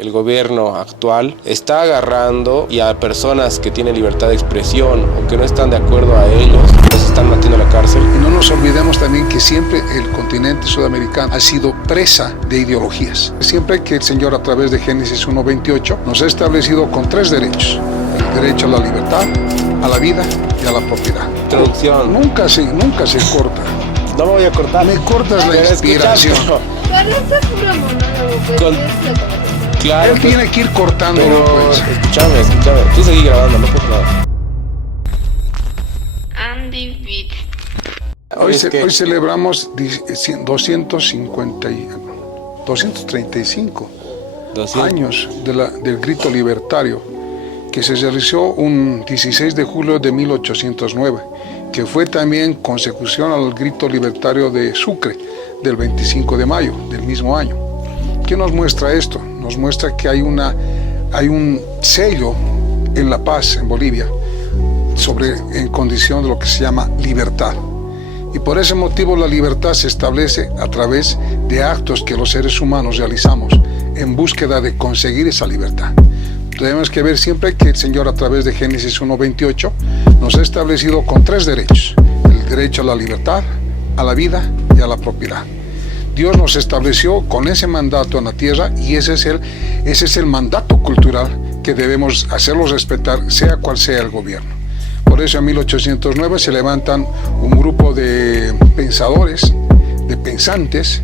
El gobierno actual está agarrando y a personas que tienen libertad de expresión o que no están de acuerdo a ellos, los están metiendo a la cárcel. Y no nos olvidemos también que siempre el continente sudamericano ha sido presa de ideologías. Siempre que el Señor a través de Génesis 1:28 nos ha establecido con 3 derechos. El derecho a la libertad, a la vida y a la propiedad. Introducción. Nunca se corta. No me voy a cortar. Me cortas la inspiración. Parece puro monólogo, pues. Con- Es la conversación. Claro, Él tiene que ir cortándolo, pero pues. escúchame. Tú seguí grabando, no pasa nada. Andy Beat. Hoy celebramos 235 años del grito libertario, que se realizó un 16 de julio de 1809, que fue también consecución al grito libertario de Sucre del 25 de mayo del mismo año. ¿Qué nos muestra esto? Nos muestra que hay un sello en la paz en Bolivia en condición de lo que se llama libertad. Y por ese motivo la libertad se establece a través de actos que los seres humanos realizamos en búsqueda de conseguir esa libertad. Tenemos que ver siempre que el Señor a través de Génesis 1:28 nos ha establecido con 3 derechos: el derecho a la libertad, a la vida y a la propiedad. Dios nos estableció con ese mandato en la tierra, y ese es el mandato cultural que debemos hacerlo respetar, sea cual sea el gobierno. Por eso en 1809 se levantan un grupo de pensadores, de pensantes,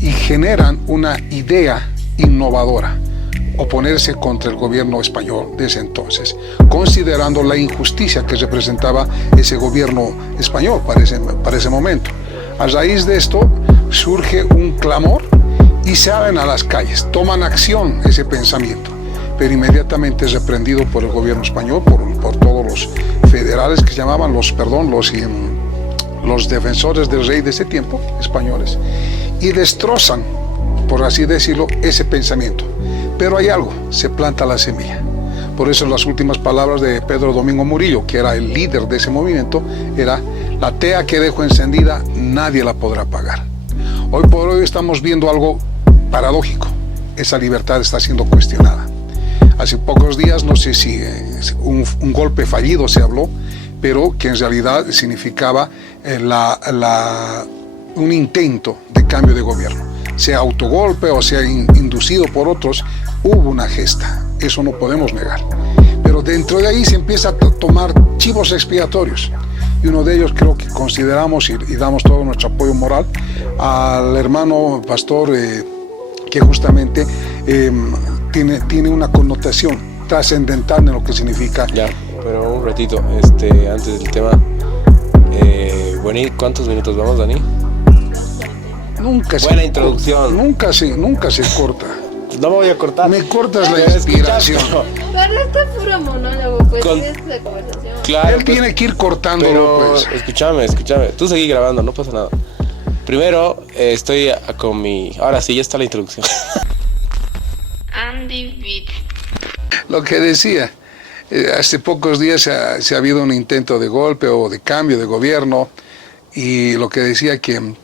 y generan una idea innovadora: oponerse contra el gobierno español de ese entonces, considerando la injusticia que representaba ese gobierno español para ese momento. A raíz de esto surge un clamor y salen a las calles, toman acción ese pensamiento, pero inmediatamente es reprendido por el gobierno español, por todos los federales que se llamaban los defensores del rey de ese tiempo, españoles, y destrozan, por así decirlo, ese pensamiento. Pero hay algo, se planta la semilla. Por eso las últimas palabras de Pedro Domingo Murillo, que era el líder de ese movimiento, era: la tea que dejo encendida nadie la podrá apagar. Hoy por hoy estamos viendo algo paradójico: esa libertad está siendo cuestionada. Hace pocos días, no sé si un golpe fallido se habló, pero que en realidad significaba un intento de cambio de gobierno. Sea autogolpe o sea inducido por otros, hubo una gesta, eso no podemos negar. Pero dentro de ahí se empieza a tomar chivos expiatorios. Y uno de ellos creo que consideramos y damos todo nuestro apoyo moral al hermano pastor que justamente tiene una connotación trascendental en lo que significa. Ya, pero un ratito, antes del tema. Bueno, ¿cuántos minutos vamos, Dani? Buena introducción. Nunca se corta. No me voy a cortar. Me cortas la inspiración. Parece puro monólogo, pues. Con- Es la conversación. Claro, Él tiene que ir cortándolo, pero pues. escúchame. Tú seguí grabando, no pasa nada. Primero, estoy con mi... Ahora sí, ya está la introducción. Andy Beat. Lo que decía, hace pocos días se ha habido un intento de golpe o de cambio de gobierno, y lo que decía que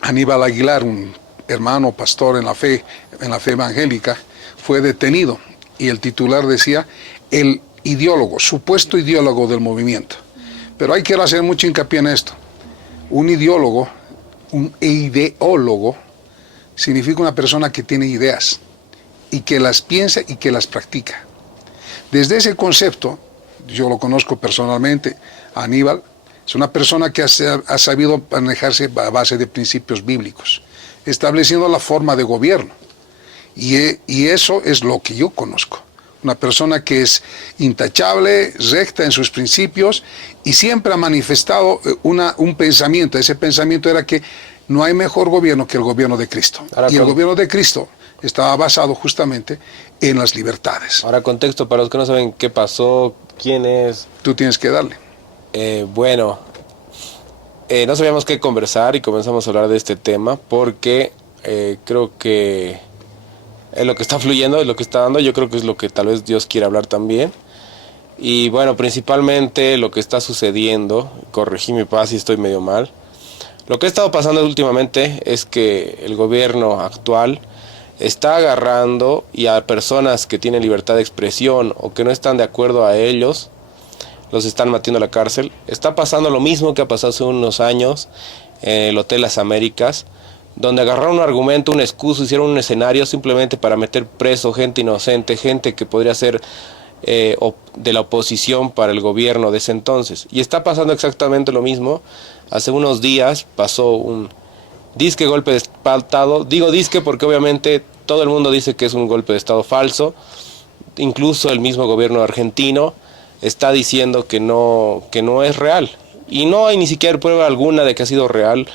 Aníbal Aguilar, un hermano pastor en la fe evangélica, fue detenido, y el titular decía: el ideólogo, supuesto ideólogo del movimiento. Pero hay que hacer mucho hincapié en esto. Un ideólogo significa una persona que tiene ideas y que las piensa y que las practica. Desde ese concepto, yo lo conozco personalmente, Aníbal es una persona que ha sabido manejarse a base de principios bíblicos, estableciendo la forma de gobierno. Y eso es lo que yo conozco. Una persona que es intachable, recta en sus principios, y siempre ha manifestado un pensamiento. Ese pensamiento era que no hay mejor gobierno que el gobierno de Cristo. Y el gobierno de Cristo estaba basado justamente en las libertades. Ahora, contexto para los que no saben qué pasó, quién es. Tú tienes que darle. No sabíamos qué conversar y comenzamos a hablar de este tema porque creo que es lo que está fluyendo, es lo que está dando. Yo creo que es lo que tal vez Dios quiere hablar también. Y bueno, principalmente lo que está sucediendo, corregí mi paz si estoy medio mal. Lo que ha estado pasando últimamente es que el gobierno actual está agarrando y a personas que tienen libertad de expresión o que no están de acuerdo a ellos, los están metiendo a la cárcel. Está pasando lo mismo que ha pasado hace unos años en el Hotel Las Américas, donde agarraron un argumento, una excusa, hicieron un escenario simplemente para meter preso gente inocente, gente que podría ser de la oposición para el gobierno de ese entonces. Y está pasando exactamente lo mismo. Hace unos días pasó un disque golpe de Estado. Digo disque porque obviamente todo el mundo dice que es un golpe de Estado falso. Incluso el mismo gobierno argentino está diciendo que no es real. Y no hay ni siquiera prueba alguna de que ha sido real.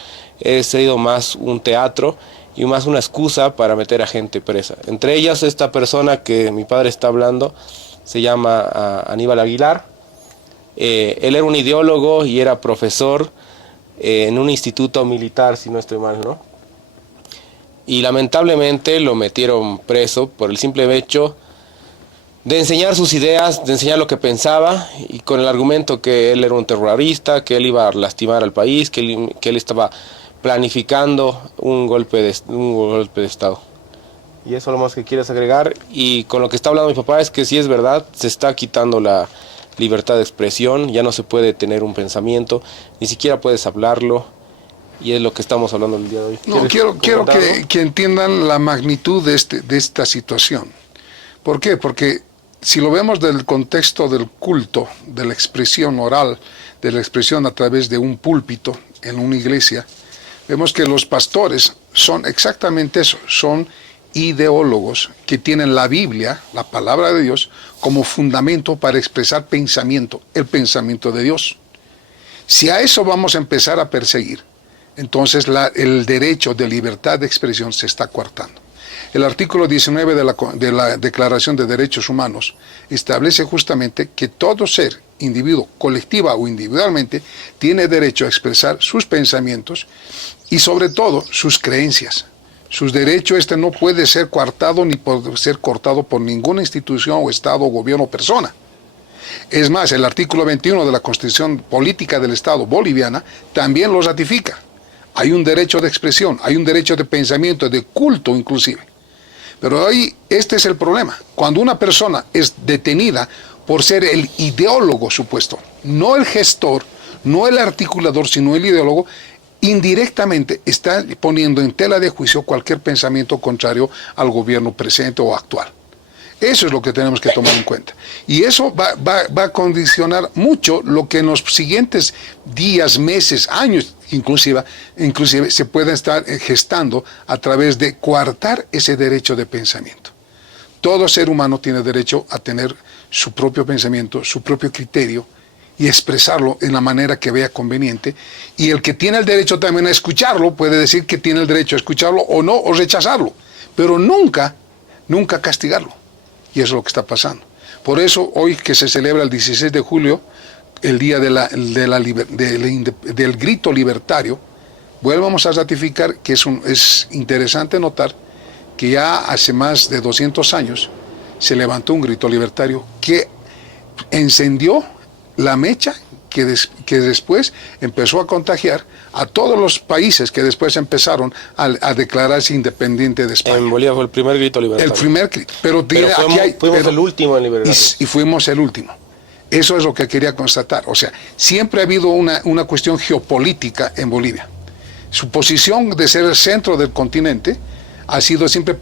Ha sido más un teatro y más una excusa para meter a gente presa. Entre ellas esta persona que mi padre está hablando se llama Aníbal Aguilar. Él era un ideólogo y era profesor en un instituto militar, si no estoy mal, ¿no? Y lamentablemente lo metieron preso por el simple hecho de enseñar sus ideas, de enseñar lo que pensaba, y con el argumento que él era un terrorista, que él iba a lastimar al país, que él estaba planificando un golpe de Estado. Y eso es lo más que quieres agregar. Y con lo que está hablando mi papá es que si es verdad, se está quitando la libertad de expresión, ya no se puede tener un pensamiento, ni siquiera puedes hablarlo, y es lo que estamos hablando el día de hoy. No, quiero que entiendan la magnitud de esta situación. ¿Por qué? Porque si lo vemos del contexto del culto, de la expresión oral, de la expresión a través de un púlpito en una iglesia, vemos que los pastores son exactamente eso, son ideólogos que tienen la Biblia, la palabra de Dios, como fundamento para expresar pensamiento, el pensamiento de Dios. Si a eso vamos a empezar a perseguir, entonces el derecho de libertad de expresión se está coartando. El artículo 19 de la Declaración de Derechos Humanos establece justamente que todo ser, individuo, colectiva o individualmente, tiene derecho a expresar sus pensamientos y sobre todo sus creencias. Sus derechos no puede ser coartado ni puede ser cortado por ninguna institución o Estado, gobierno o persona. Es más, el artículo 21 de la Constitución Política del Estado boliviana también lo ratifica. Hay un derecho de expresión, hay un derecho de pensamiento, de culto inclusive. Pero ahí este es el problema. Cuando una persona es detenida por ser el ideólogo supuesto, no el gestor, no el articulador, sino el ideólogo, indirectamente está poniendo en tela de juicio cualquier pensamiento contrario al gobierno presente o actual. Eso es lo que tenemos que tomar en cuenta. Y eso va a condicionar mucho lo que en los siguientes días, meses, años, inclusive se pueda estar gestando a través de coartar ese derecho de pensamiento. Todo ser humano tiene derecho a tener su propio pensamiento, su propio criterio, y expresarlo en la manera que vea conveniente, y el que tiene el derecho también a escucharlo puede decir que tiene el derecho a escucharlo o no, o rechazarlo, pero nunca castigarlo, y eso es lo que está pasando. Por eso hoy que se celebra el 16 de julio, el día del grito libertario, vuelvamos a ratificar que es interesante notar que ya hace más de 200 años se levantó un grito libertario que encendió la mecha que después empezó a contagiar a todos los países que después empezaron a declararse independientes de España. En Bolivia fue el primer grito libertario. El primer grito. Pero fuimos el último en liberarlo. Y fuimos el último. Eso es lo que quería constatar. O sea, siempre ha habido una cuestión geopolítica en Bolivia. Su posición de ser el centro del continente ha sido siempre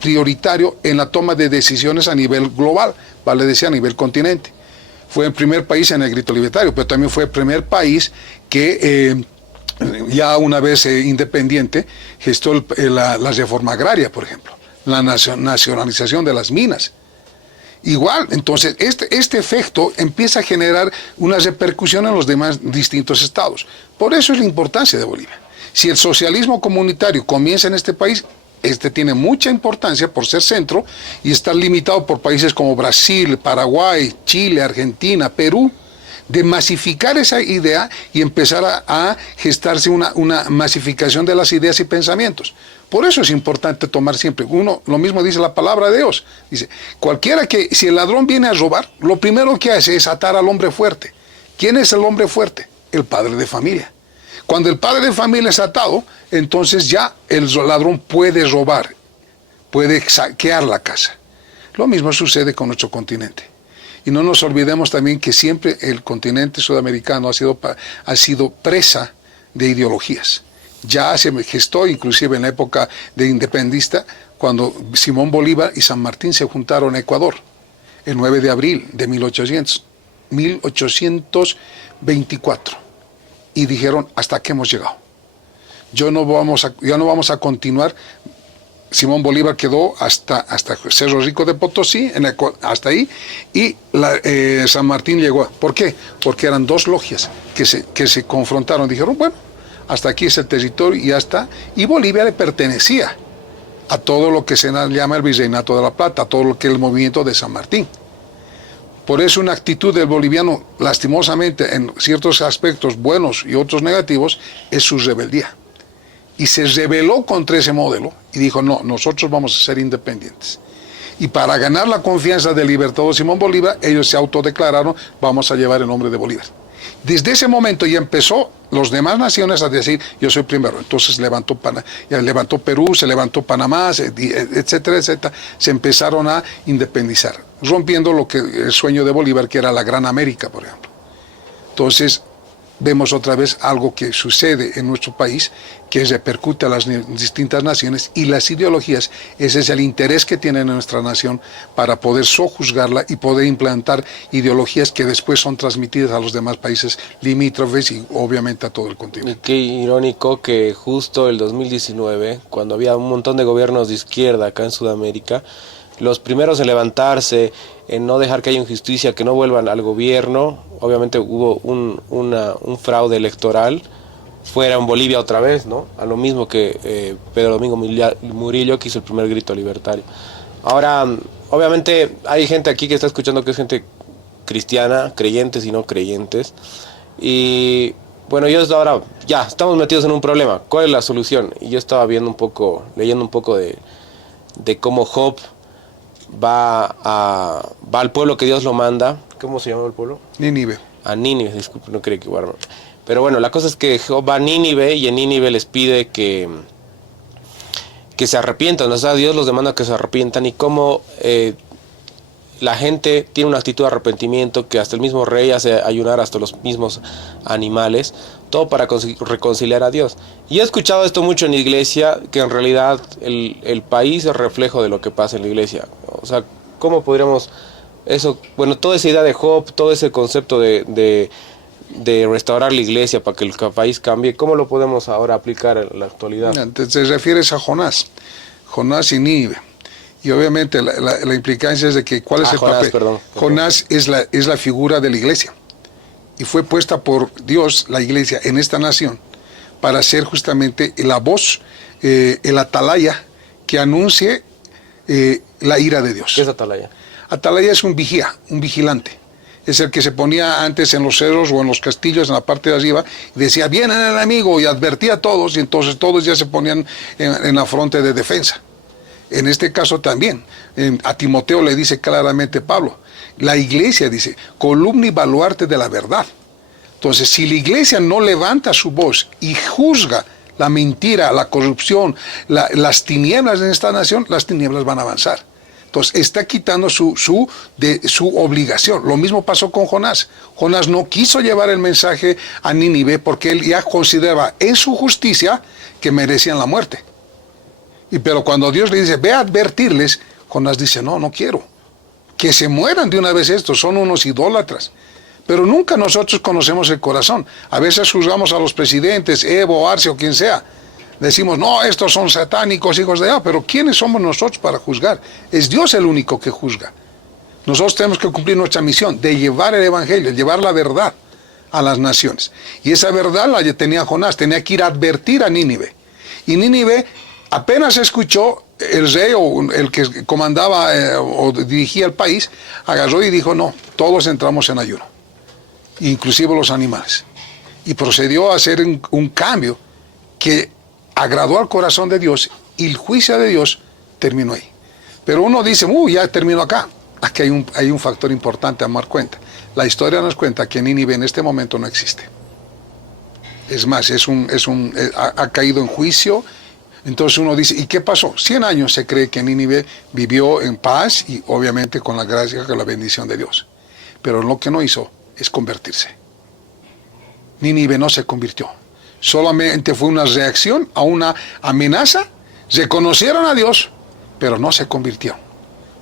prioritario en la toma de decisiones a nivel global, vale decir a nivel continente. Fue el primer país en el grito libertario, pero también fue el primer país que ya una vez independiente gestó la reforma agraria, por ejemplo, la nacionalización de las minas. Igual, entonces, este efecto empieza a generar una repercusión en los demás distintos estados. Por eso es la importancia de Bolivia. Si el socialismo comunitario comienza en este país, este tiene mucha importancia por ser centro y estar limitado por países como Brasil, Paraguay, Chile, Argentina, Perú, de masificar esa idea y empezar a gestarse una masificación de las ideas y pensamientos. Por eso es importante tomar siempre, lo mismo dice la palabra de Dios, dice, si el ladrón viene a robar, lo primero que hace es atar al hombre fuerte. ¿Quién es el hombre fuerte? El padre de familia. Cuando el padre de familia es atado, entonces ya el ladrón puede robar. puede saquear la casa. Lo mismo sucede con nuestro continente. Y no nos olvidemos también que siempre el continente sudamericano ha sido presa de ideologías. Ya se gestó, inclusive en la época de independista, cuando Simón Bolívar y San Martín se juntaron a Ecuador, el 9 de abril de 1824, y dijeron, hasta aquí hemos llegado. Ya no vamos a continuar. Simón Bolívar quedó hasta Cerro Rico de Potosí, hasta ahí, y San Martín llegó. ¿Por qué? Porque eran dos logias que se confrontaron. Dijeron, bueno, hasta aquí es el territorio y ya está. Y Bolivia le pertenecía a todo lo que se llama el Virreinato de la Plata, a todo lo que es el movimiento de San Martín. Por eso una actitud del boliviano, lastimosamente, en ciertos aspectos buenos y otros negativos, es su rebeldía. Y se rebeló contra ese modelo y dijo, no, nosotros vamos a ser independientes. Y para ganar la confianza del libertador Simón Bolívar, ellos se autodeclararon, vamos a llevar el nombre de Bolívar. Desde ese momento ya empezó las demás naciones a decir, yo soy primero. Entonces levantó Perú, se levantó Panamá, etcétera, etcétera. Se empezaron a independizar, rompiendo el sueño de Bolívar, que era la Gran América, por ejemplo. Entonces, vemos otra vez algo que sucede en nuestro país, que repercute a las distintas naciones, y las ideologías, ese es el interés que tiene nuestra nación para poder sojuzgarla y poder implantar ideologías que después son transmitidas a los demás países limítrofes y obviamente a todo el continente. Y qué irónico que justo el 2019, cuando había un montón de gobiernos de izquierda acá en Sudamérica, los primeros en levantarse, en no dejar que haya injusticia, que no vuelvan al gobierno, obviamente hubo un fraude electoral, fuera en Bolivia otra vez, ¿no? A lo mismo que Pedro Domingo Murillo, que hizo el primer grito libertario. Ahora, obviamente hay gente aquí que está escuchando que es gente cristiana, creyentes y no creyentes, y bueno, yo ahora ya estamos metidos en un problema. ¿Cuál es la solución? Y yo estaba leyendo un poco de cómo Job va al pueblo que Dios lo manda. ¿Cómo se llama el pueblo? Nínive. A Nínive, disculpe, no quería equivocarme. Pero bueno, la cosa es que Job va a Nínive y en Nínive les pide que se arrepientan. O sea, Dios los demanda que se arrepientan, y cómo la gente tiene una actitud de arrepentimiento, que hasta el mismo rey hace ayunar hasta los mismos animales, todo para reconciliar a Dios. Y he escuchado esto mucho en la iglesia, que en realidad el país es reflejo de lo que pasa en la iglesia. O sea, ¿cómo podríamos eso? Bueno, toda esa idea de Job, todo ese concepto de restaurar la iglesia para que el país cambie, ¿cómo lo podemos ahora aplicar en la actualidad? Te refieres a Jonás y Nínive. Y obviamente la implicancia es de que ¿cuál es el Jonás, papel? Perdón. Jonás es la figura de la iglesia. Y fue puesta por Dios, la iglesia, en esta nación, para ser justamente la voz, el atalaya, que anuncie la ira de Dios. ¿Qué es atalaya? Atalaya es un vigilante. Es el que se ponía antes en los cerros o en los castillos en la parte de arriba y decía, viene el enemigo, y advertía a todos, y entonces todos ya se ponían en la fronte de defensa. En este caso también, a Timoteo le dice claramente Pablo, la iglesia dice, columna y baluarte de la verdad. Entonces, si la iglesia no levanta su voz y juzga la mentira, la corrupción, las tinieblas en esta nación, las tinieblas van a avanzar. Entonces, está quitando su obligación. Lo mismo pasó con Jonás. Jonás no quiso llevar el mensaje a Nínive porque él ya consideraba en su justicia que merecían la muerte. Pero cuando Dios le dice, ve a advertirles, Jonás dice, no quiero. Que se mueran de una vez estos, son unos idólatras. Pero nunca nosotros conocemos el corazón. A veces juzgamos a los presidentes, Evo, Arce o quien sea. Decimos, no, estos son satánicos, hijos de Dios. Pero ¿quiénes somos nosotros para juzgar? Es Dios el único que juzga. Nosotros tenemos que cumplir nuestra misión de llevar el evangelio, llevar la verdad a las naciones. Y esa verdad la tenía Jonás, tenía que ir a advertir a Nínive. Y Nínive apenas escuchó, el rey o el que comandaba o dirigía el país, agarró y dijo, no, todos entramos en ayuno, inclusive los animales. Y procedió a hacer un cambio que agradó al corazón de Dios, y el juicio de Dios terminó ahí. Pero uno dice, ya terminó acá. Aquí hay un factor importante a dar cuenta. La historia nos cuenta que Nínive en este momento no existe. Es más, ha caído en juicio. Entonces uno dice, ¿y qué pasó? 100 años se cree que Nínive vivió en paz y obviamente con la gracia, con la bendición de Dios. Pero lo que no hizo es convertirse. Nínive no se convirtió. Solamente fue una reacción a una amenaza. Reconocieron a Dios, pero no se convirtió.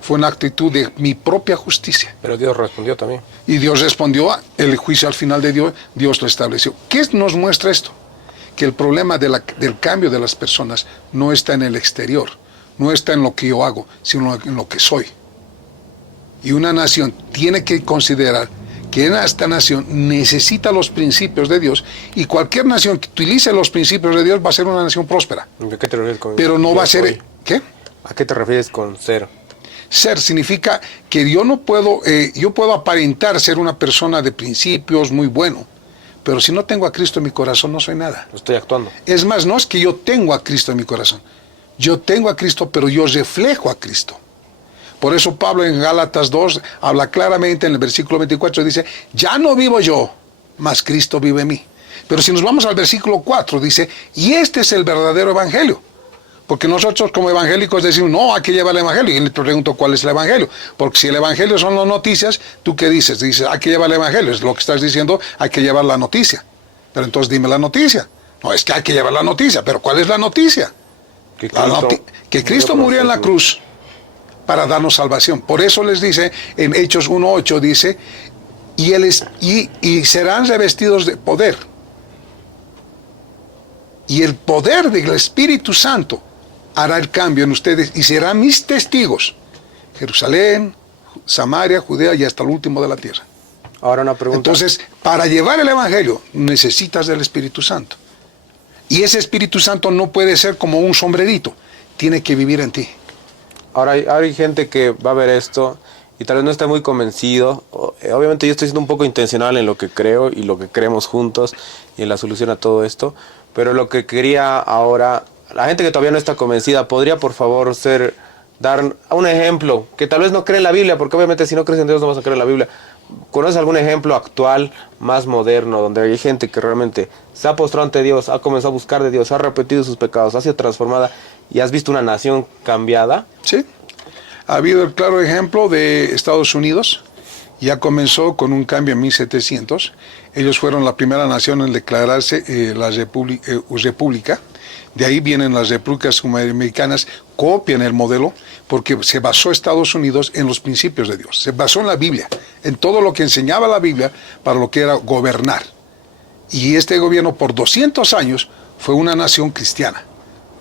Fue una actitud de mi propia justicia. Pero Dios respondió también. Y Dios respondió, el juicio al final de Dios, Dios lo estableció. ¿Qué nos muestra esto? Que el problema del cambio de las personas no está en el exterior, no está en lo que yo hago, sino en lo que soy. Y una nación tiene que considerar que esta nación necesita los principios de Dios, y cualquier nación que utilice los principios de Dios va a ser una nación próspera. ¿A qué te refieres con Pero no va a ser... ¿Qué? ¿A qué te refieres con ser? Ser significa que yo no puedo, yo puedo aparentar ser una persona de principios muy bueno, pero si no tengo a Cristo en mi corazón no soy nada. Estoy actuando. Es más, no es que yo tengo a Cristo en mi corazón. Yo tengo a Cristo, pero yo reflejo a Cristo. Por eso Pablo en Gálatas 2 habla claramente en el versículo 24, dice, ya no vivo yo, mas Cristo vive en mí. Pero si nos vamos al versículo 4, dice, y este es el verdadero evangelio. Porque nosotros como evangélicos decimos, no, hay que llevar el evangelio. Y le pregunto, ¿cuál es el evangelio? Porque si el evangelio son las noticias, ¿tú qué dices? Dices, hay que llevar el evangelio. Es lo que estás diciendo, hay que llevar la noticia. Pero entonces dime la noticia. No, es que hay que llevar la noticia. ¿Pero cuál es la noticia? Que Cristo murió en la cruz para darnos salvación. Por eso les dice, en Hechos 1:8 dice, y serán revestidos de poder. Y el poder del Espíritu Santo hará el cambio en ustedes y serán mis testigos. Jerusalén, Samaria, Judea y hasta el último de la tierra. Ahora una pregunta. Entonces, para llevar el Evangelio necesitas del Espíritu Santo. Y ese Espíritu Santo no puede ser como un sombrerito. Tiene que vivir en ti. Ahora hay gente que va a ver esto y tal vez no esté muy convencido. Obviamente yo estoy siendo un poco intencional en lo que creo y lo que creemos juntos y en la solución a todo esto. Pero lo que quería ahora, la gente que todavía no está convencida, ¿podría por favor dar un ejemplo? Que tal vez no cree en la Biblia, porque obviamente si no crees en Dios no vas a creer en la Biblia. ¿Conoces algún ejemplo actual, más moderno, donde hay gente que realmente se ha postrado ante Dios, ha comenzado a buscar de Dios, ha repetido sus pecados, ha sido transformada y has visto una nación cambiada? Sí. Ha habido el claro ejemplo de Estados Unidos. Ya comenzó con un cambio en 1700. Ellos fueron la primera nación en declararse la república. De ahí vienen las repúblicas americanas, copian el modelo, porque se basó Estados Unidos en los principios de Dios. Se basó en la Biblia, en todo lo que enseñaba la Biblia para lo que era gobernar. Y este gobierno por 200 años fue una nación cristiana.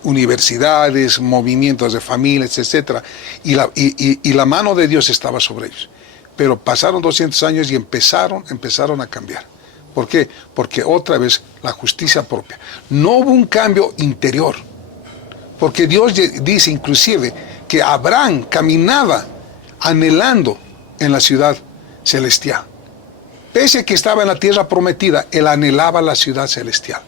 Universidades, movimientos de familias, etc. Y la mano de Dios estaba sobre ellos. Pero pasaron 200 años y empezaron a cambiar. ¿Por qué? Porque otra vez la justicia propia. No hubo un cambio interior. Porque Dios dice inclusive que Abraham caminaba anhelando en la ciudad celestial. Pese a que estaba en la tierra prometida, él anhelaba la ciudad celestial.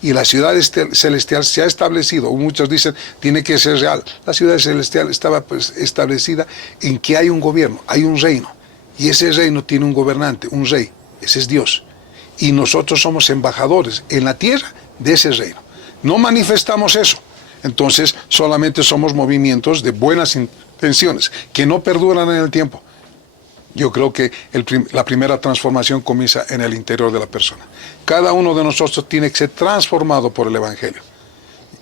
Y la ciudad celestial se ha establecido, muchos dicen, tiene que ser real. La ciudad celestial estaba establecida en que hay un gobierno, hay un reino. Y ese reino tiene un gobernante, un rey. Ese es Dios. Y nosotros somos embajadores en la tierra de ese reino. No manifestamos eso. Entonces solamente somos movimientos de buenas intenciones que no perduran en el tiempo. Yo creo que la primera transformación comienza en el interior de la persona. Cada uno de nosotros tiene que ser transformado por el Evangelio.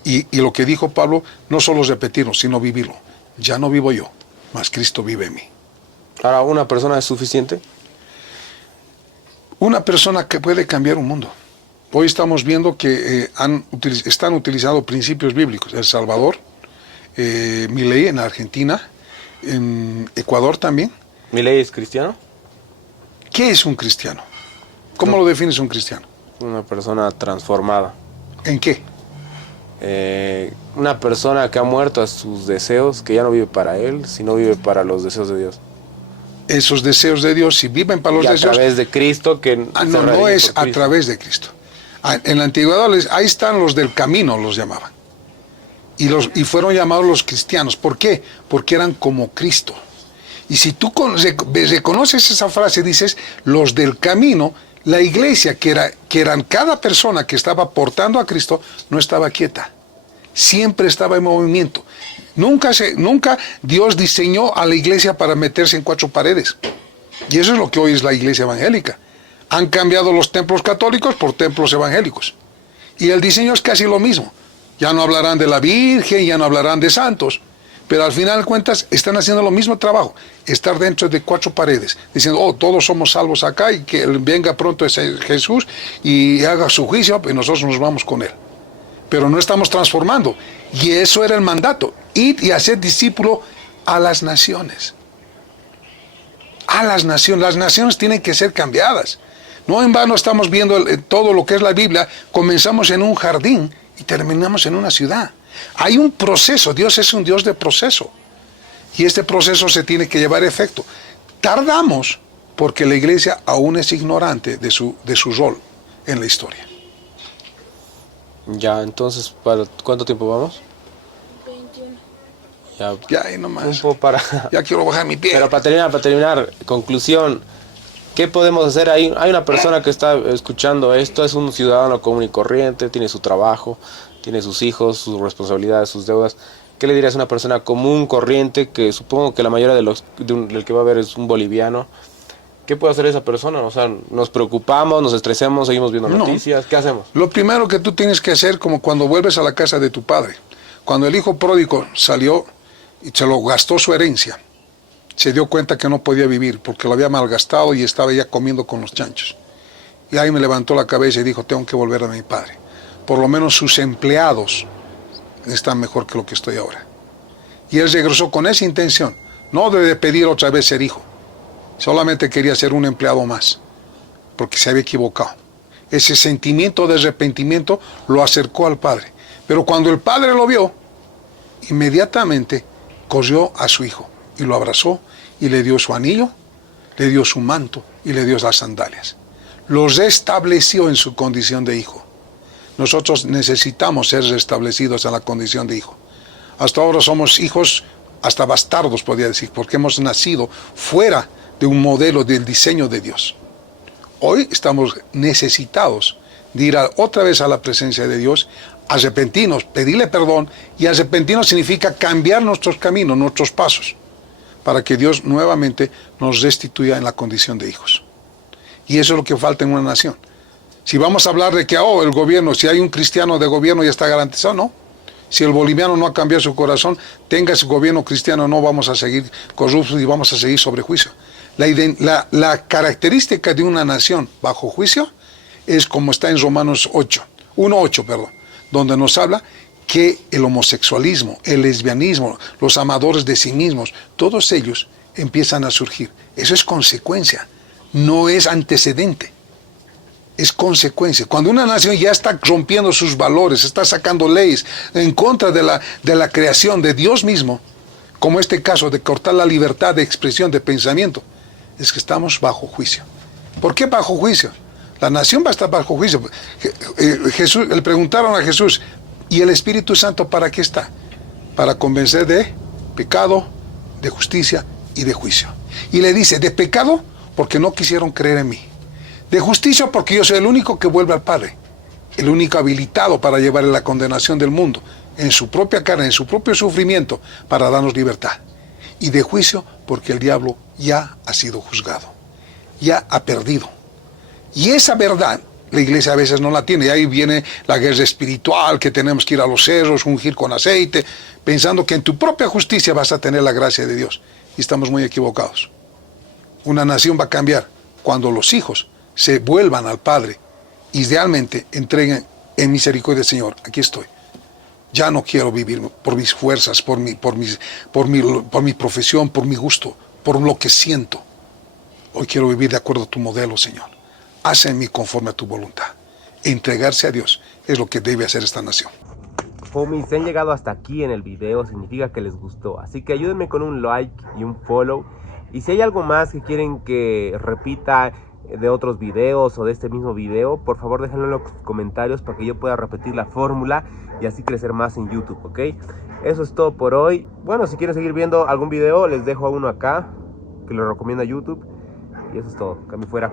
Y lo que dijo Pablo, no solo repetirlo, sino vivirlo. Ya no vivo yo, mas Cristo vive en mí. Ahora, ¿una persona es suficiente? Una persona que puede cambiar un mundo. Hoy estamos viendo que están utilizando principios bíblicos. El Salvador, Milei en Argentina, en Ecuador también. ¿Milei es cristiano? ¿Qué es un cristiano? ¿Cómo lo defines un cristiano? Una persona transformada. ¿En qué? Una persona que ha muerto a sus deseos, que ya no vive para él, sino vive para los deseos de Dios. Esos deseos de Dios, si viven para los deseos... a través de Cristo, que... no es a través de Cristo. En la antigüedad, ahí están los del camino, los llamaban. Y fueron llamados los cristianos. ¿Por qué? Porque eran como Cristo. Y si tú reconoces esa frase, dices, los del camino, la iglesia, que eran cada persona que estaba portando a Cristo, no estaba quieta. siempre estaba en movimiento. Nunca Dios diseñó a la iglesia para meterse en 4 paredes. Y eso es lo que hoy es la iglesia evangélica. Han cambiado los templos católicos por templos evangélicos. Y el diseño es casi lo mismo. Ya no hablarán de la Virgen, ya no hablarán de santos. Pero al final de cuentas están haciendo lo mismo trabajo. Estar dentro de 4 paredes. Diciendo, oh, todos somos salvos acá y que venga pronto ese Jesús y haga su juicio y nosotros nos vamos con él. Pero no estamos transformando. Y eso era el mandato. Ir y hacer discípulo a las naciones. A las naciones. Las naciones tienen que ser cambiadas. No en vano estamos viendo todo lo que es la Biblia. Comenzamos en un jardín y terminamos en una ciudad. Hay un proceso. Dios es un Dios de proceso. Y este proceso se tiene que llevar a efecto. Tardamos porque la iglesia aún es ignorante de su rol en la historia. Ya, entonces, ¿para cuánto tiempo vamos? 21. Ya, ahí nomás. Tiempo para... Ya quiero bajar mi pie. Pero para terminar, conclusión, ¿qué podemos hacer? Hay una persona que está escuchando esto, es un ciudadano común y corriente, tiene su trabajo, tiene sus hijos, sus responsabilidades, sus deudas. ¿Qué le dirías a una persona común, corriente, que supongo que la mayoría del que va a ver es un boliviano? ¿Qué puede hacer esa persona? O sea, nos preocupamos, nos estresamos, seguimos viendo noticias, ¿qué hacemos? Lo primero que tú tienes que hacer, como cuando vuelves a la casa de tu padre, cuando el hijo pródigo salió y se lo gastó su herencia, se dio cuenta que no podía vivir porque lo había malgastado y estaba ya comiendo con los chanchos. Y ahí me levantó la cabeza y dijo, tengo que volver a mi padre. Por lo menos sus empleados están mejor que lo que estoy ahora. Y él regresó con esa intención, no de pedir otra vez ser hijo. Solamente quería ser un empleado más, porque se había equivocado. Ese sentimiento de arrepentimiento lo acercó al padre. Pero cuando el padre lo vio, inmediatamente corrió a su hijo y lo abrazó y le dio su anillo, le dio su manto y le dio las sandalias. Lo restableció en su condición de hijo. Nosotros necesitamos ser restablecidos en la condición de hijo. Hasta ahora somos hijos, hasta bastardos podría decir, porque hemos nacido fuera de un modelo del diseño de Dios. Hoy estamos necesitados de ir otra vez a la presencia de Dios, arrepentirnos, pedirle perdón, y arrepentirnos significa cambiar nuestros caminos, nuestros pasos, para que Dios nuevamente nos restituya en la condición de hijos. Y eso es lo que falta en una nación. Si vamos a hablar de que el gobierno, si hay un cristiano de gobierno ya está garantizado, no. Si el boliviano no ha cambiado su corazón, tenga ese gobierno cristiano, no vamos a seguir corruptos y vamos a seguir sobre juicio. La característica de una nación bajo juicio es como está en Romanos 1:8, donde nos habla que el homosexualismo, el lesbianismo, los amadores de sí mismos, todos ellos empiezan a surgir. Eso es consecuencia, no es antecedente. Es consecuencia. Cuando una nación ya está rompiendo sus valores, está sacando leyes en contra de la creación de Dios mismo, como este caso de cortar la libertad de expresión, de pensamiento, es que estamos bajo juicio. ¿Por qué bajo juicio? La nación va a estar bajo juicio. Le preguntaron a Jesús, ¿y el Espíritu Santo para qué está? Para convencer de pecado, de justicia y de juicio. Y le dice, de pecado, porque no quisieron creer en mí. De justicia, porque yo soy el único que vuelve al Padre, el único habilitado para llevar la condenación del mundo, en su propia carne, en su propio sufrimiento, para darnos libertad. Y de juicio, porque el diablo ya ha sido juzgado, ya ha perdido. Y esa verdad, la iglesia a veces no la tiene, y ahí viene la guerra espiritual, que tenemos que ir a los cerros, ungir con aceite, pensando que en tu propia justicia vas a tener la gracia de Dios. Y estamos muy equivocados. Una nación va a cambiar cuando los hijos se vuelvan al Padre y realmente entreguen en misericordia, Señor, aquí estoy. Ya no quiero vivir por mis fuerzas, por mi profesión, por mi gusto, por lo que siento. Hoy quiero vivir de acuerdo a tu modelo, Señor. Haz en mí conforme a tu voluntad. Entregarse a Dios es lo que debe hacer esta nación. Homies, si han llegado hasta aquí en el video, significa que les gustó. Así que ayúdenme con un like y un follow. Y si hay algo más que quieren que repita de otros videos o de este mismo video, por favor déjenlo en los comentarios para que yo pueda repetir la fórmula y así crecer más en YouTube, ¿ok? Eso es todo por hoy. Bueno, si quieren seguir viendo algún video, les dejo uno acá que lo recomienda YouTube. Y eso es todo. Cambio fuera.